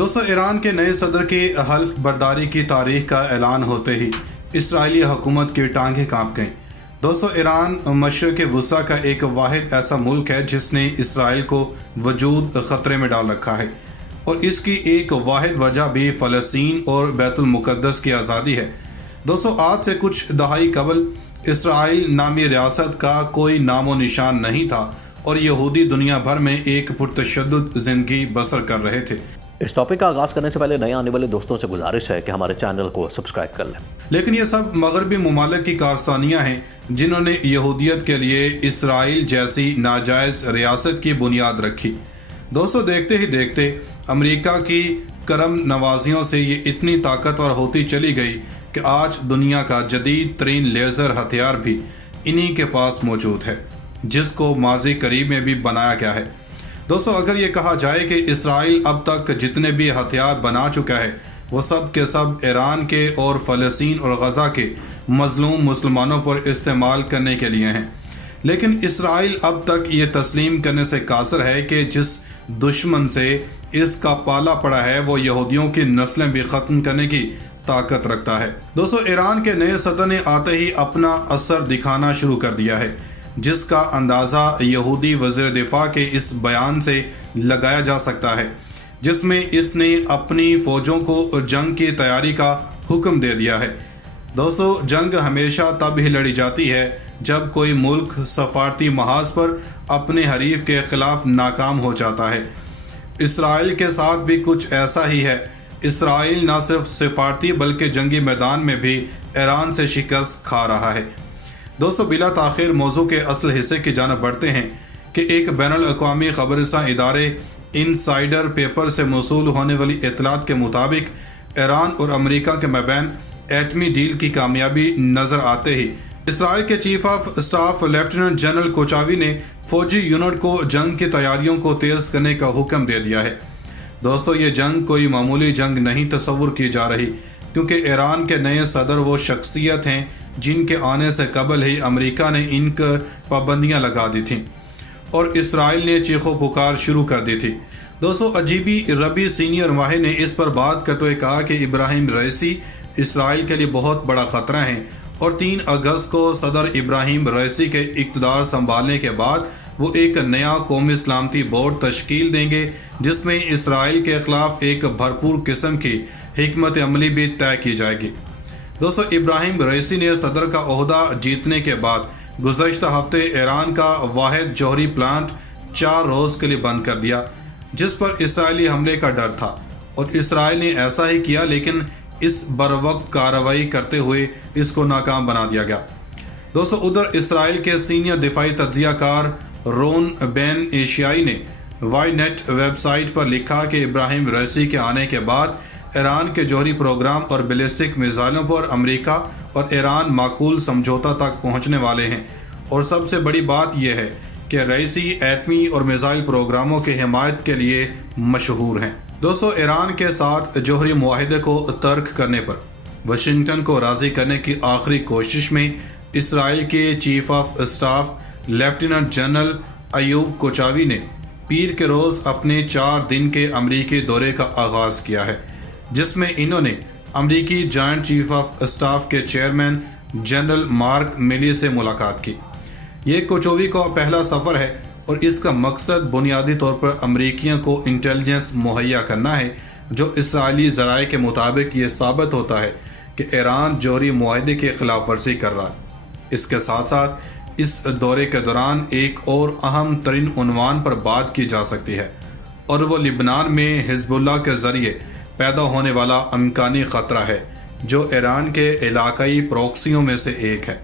दोस्तों, ईरान के नए सदर की हल्फ बर्दारी की तारीख का ऐलान होते ही इसराइली हुकूमत की टांगें कांप गईं। दोस्तों, ईरान मशरिक़ वुस्ता का एक वाहिद ऐसा मुल्क है जिसने इसराइल को वजूद ख़तरे में डाल रखा है, और इसकी एक वाहिद वजह भी फ़लस्तीन और बैतुल मुक़द्दस की आज़ादी है। दोस्तों, आज से कुछ दहाई कबल इसराइल नामी रियासत का कोई नामो निशान नहीं था और यहूदी दुनिया भर में एक पुरतशद्दुद ज़िंदगी बसर कर रहे थे। इस टॉपिक का आगाज़ करने से पहले नए आने वाले दोस्तों से गुजारिश है कि हमारे चैनल को सब्सक्राइब कर लें। लेकिन ये सब मगरबी ममालिक की कारसानियाँ हैं जिन्होंने यहूदियत के लिए इसराइल जैसी नाजायज़ रियासत की बुनियाद रखी। दोस्तों, देखते ही देखते अमेरिका की करम नवाजियों से ये इतनी ताकतवर होती चली गई कि आज दुनिया का जदीद तरीन लेज़र हथियार भी इन्हीं के पास मौजूद है, जिसको माजी करीब में भी बनाया गया है। दोस्तों, अगर ये कहा जाए कि इसराइल अब तक जितने भी हथियार बना चुका है वो सब के सब ईरान के और फ़लस्तीन और गज़ा के मज़लूम मुसलमानों पर इस्तेमाल करने के लिए हैं, लेकिन इसराइल अब तक ये तस्लीम करने से कासर है कि जिस दुश्मन से इसका पाला पड़ा है वो यहूदियों की नस्लें भी ख़त्म करने की ताकत रखता है। दोस्तों, ईरान के नए सदर ने आते ही अपना असर दिखाना शुरू कर दिया है, जिसका अंदाज़ा यहूदी वज़ीर दिफा के इस बयान से लगाया जा सकता है, जिसमें इसने अपनी फ़ौजों को जंग की तैयारी का हुक्म दे दिया है। दोस्तों, जंग हमेशा तब ही लड़ी जाती है जब कोई मुल्क सफारती महाज पर अपने हरीफ के ख़िलाफ़ नाकाम हो जाता है। इसराइल के साथ भी कुछ ऐसा ही है। इसराइल न सिर्फ सफारती बल्कि जंगी मैदान में भी ईरान से शिकस्त खा रहा है। दोस्तों, बिला ताख़ीर मौजू के असल हिस्से की जानब बढ़ते हैं कि एक बैनुल अक़वामी ख़बरसां इदारे इनसाइडर पेपर से मौसूल होने वाली इत्तलात के मुताबिक ईरान और अमेरिका के मबैन एटमी डील की कामयाबी नज़र आते ही इसराइल के chief of staff lieutenant general Kochavi ने फ़ौजी यूनिट को जंग की तैयारियों को तेज़ करने का हुक्म दे दिया है। दोस्तों, ये जंग कोई मामूली जंग नहीं तस्वुर की जा रही, क्योंकि ईरान के नए सदर वो शख्सियत हैं जिनके आने से कबल ही अमेरिका ने इन पर पाबंदियाँ लगा दी थीं और इसराइल ने चीखो पुकार शुरू कर दी थी। दोस्तों, अजीबी रबी सीनियर माहिर ने इस पर बात करते हुए कहा कि इब्राहिम रईसी इसराइल के लिए बहुत बड़ा ख़तरा है और 3 अगस्त को सदर इब्राहिम रईसी के इक़्तिदार संभालने के बाद वो एक नया कौमी सलामती बोर्ड तश्कील देंगे, जिसमें इसराइल के ख़िलाफ़ एक भरपूर किस्म की हिकमत अमली भी तय की जाएगी। दोस्तों, इब्राहिम रईसी ने सदर का ओहदा जीतने के बाद गुज़श्ता हफ्ते ईरान का वाहिद जौहरी प्लांट 4 रोज़ के लिए बंद कर दिया, जिस पर इसराइली हमले का डर था, और इसराइल ने ऐसा ही किया, लेकिन इस बरवक्त कार्रवाई करते हुए इसको नाकाम बना दिया गया। दोस्तों, उधर इसराइल के सीनियर दिफाई तज्ज़ियाकार रोन बेन एशियाई ने वाई नेट वेबसाइट पर लिखा कि इब्राहिम रईसी के आने के बाद ईरान के जौहरी प्रोग्राम और बैलिस्टिक मिसाइलों पर अमेरिका और ईरान माकूल समझौता तक पहुंचने वाले हैं, और सबसे बड़ी बात यह है कि रईसी एटमी और मिसाइल प्रोग्रामों की हिमायत के लिए मशहूर हैं। दोस्तों, ईरान के साथ जौहरी मुआहदे को तर्क करने पर वाशिंगटन को राज़ी करने की आखिरी कोशिश में इसराइल के chief of staff lieutenant general अयूब कोचावी ने पीर के रोज़ अपने 4 दिन के अमरीकी दौरे का आगाज़ किया है, जिसमें इन्होंने अमरीकी जॉइंट चीफ ऑफ स्टाफ के चेयरमैन जनरल मार्क मिली से मुलाकात की। ये कोचोवी का पहला सफ़र है और इसका मकसद बुनियादी तौर पर अमरीकियों को इंटेलिजेंस मुहैया करना है, जो इसराइली ज़राए के मुताबिक ये साबित होता है कि ईरान जौहरी मुआहदे की खिलाफ वर्जी कर रहा है। इसके साथ साथ इस दौरे के दौरान एक और अहम तरीन उन्वान पर बात की जा सकती है, और वो लिबनान में हिजबुल्लाह के ज़रिए पैदा होने वाला अमकानी ख़तरा है, जो ईरान के इलाकाई प्रॉक्सियों में से एक है।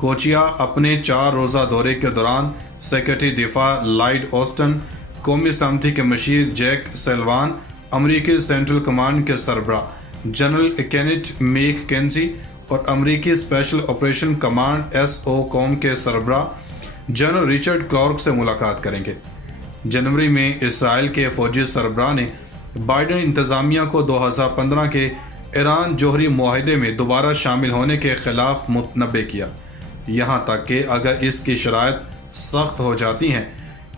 कोचिया अपने 4 रोज़ा दौरे के दौरान सेक्रेटरी दिफा लॉयड ऑस्टन, कौमी सलामती के मशीर जैक सेल्वान, अमरीकी सेंट्रल कमांड के सरबराह जनरल केनेथ मैककेंजी और अमरीकी स्पेशल ऑपरेशन कमांड SOCOM के सरबराह जनरल रिचर्ड क्लार्क से मुलाकात करेंगे। जनवरी में इसराइल के फ़ौजी सरबराह ने बाइडन इंतज़ामिया को 2015 के ईरान जौहरी मुआहदे में दोबारा शामिल होने के ख़िलाफ़ मुतनब्बे किया, यहाँ तक कि अगर इसकी शराइत सख्त हो जाती हैं।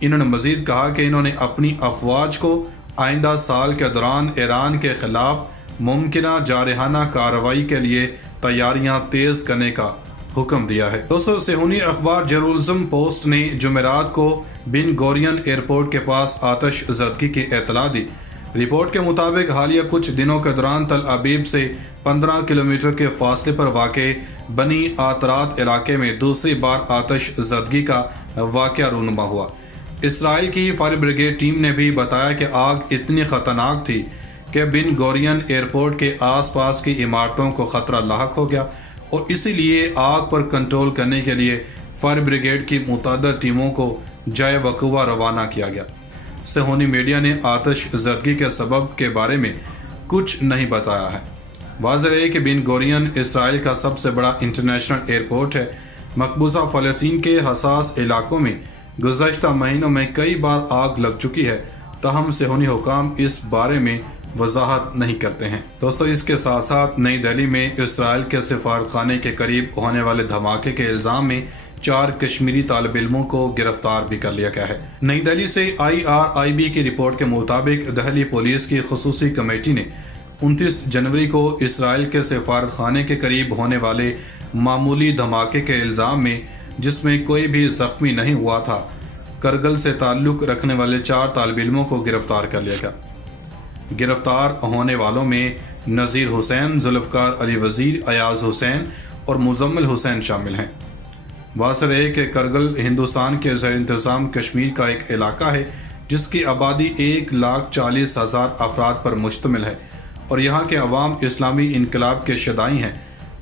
इन्होंने मज़ीद कहा कि इन्होंने अपनी अफवाज को آئندہ سال کے دوران ایران کے خلاف ممکنہ جارحانہ کارروائی کے لیے تیاریاں تیز کرنے کا حکم دیا ہے۔ دوستو، صہیونی اخبار جیروسلم پوسٹ نے جمعرات کو بن گورین ایئرپورٹ کے پاس آتش زدگی کی اطلاع دی۔ رپورٹ کے مطابق حالیہ کچھ دنوں کے دوران تل ابیب سے 15 کلومیٹر کے فاصلے پر واقع بنی آترات علاقے میں دوسری بار آتش زدگی کا واقعہ رونما ہوا۔ اسرائیل کی فائر بریگیڈ ٹیم نے بھی بتایا کہ آگ اتنی خطرناک تھی کہ بن گورین ایئرپورٹ کے آس پاس کی عمارتوں کو خطرہ لاحق ہو گیا اور اسی لیے آگ پر کنٹرول کرنے کے لیے فائر بریگیڈ کی متعدد ٹیموں کو جائے وقوع روانہ کیا گیا۔ صہیونی میڈیا نے آتش زدگی کے سبب کے بارے میں کچھ نہیں بتایا ہے۔ واضح ہے کہ بن گورین اسرائیل کا سب سے بڑا انٹرنیشنل ایئرپورٹ ہے۔ مقبوضہ فلسطین کے حساس علاقوں میں گزشتہ مہینوں میں کئی بار آگ لگ چکی ہے، تاہم صہیونی حکام اس بارے میں وضاحت نہیں کرتے ہیں۔ دوستو، اس کے ساتھ ساتھ نئی دہلی میں اسرائیل کے سفارتخانے کے قریب ہونے والے دھماکے کے الزام میں 4 کشمیری طالب علموں کو گرفتار بھی کر لیا گیا ہے۔ نئی دہلی سے IRIB کی رپورٹ کے مطابق دہلی پولیس کی خصوصی کمیٹی نے 29 جنوری کو اسرائیل کے سفارتخانے کے قریب ہونے والے معمولی دھماکے کے الزام میں، جس میں کوئی بھی زخمی نہیں ہوا تھا، کرگل سے تعلق رکھنے والے 4 طالب علموں کو گرفتار کر لیا گیا۔ گرفتار ہونے والوں میں نذیر حسین، ذوالفقار علی وزیر، ایاز حسین اور مزمل حسین شامل ہیں۔ واضح ہے کہ کرگل ہندوستان کے زیر انتظام کشمیر کا ایک علاقہ ہے جس کی آبادی 1,40,000 افراد پر مشتمل ہے اور یہاں کے عوام اسلامی انقلاب کے شدائی ہیں۔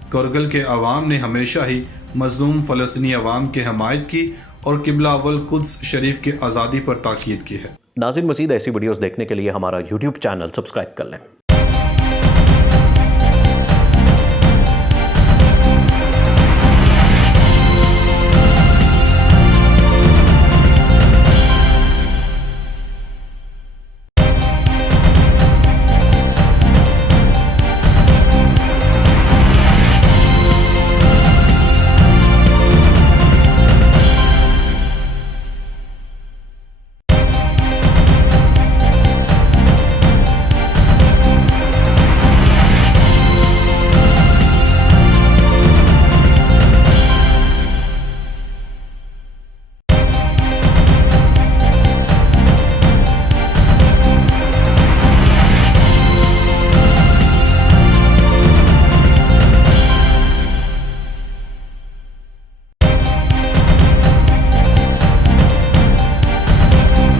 کرگل کے عوام نے ہمیشہ ہی مظلوم فلسطینی عوام کی حمایت کی اور قبلہ اول قدس شریف کی آزادی پر تاکید کی ہے۔ ناظرین، مزید ایسی ویڈیوز دیکھنے کے لیے ہمارا YouTube چینل سبسکرائب کر لیں۔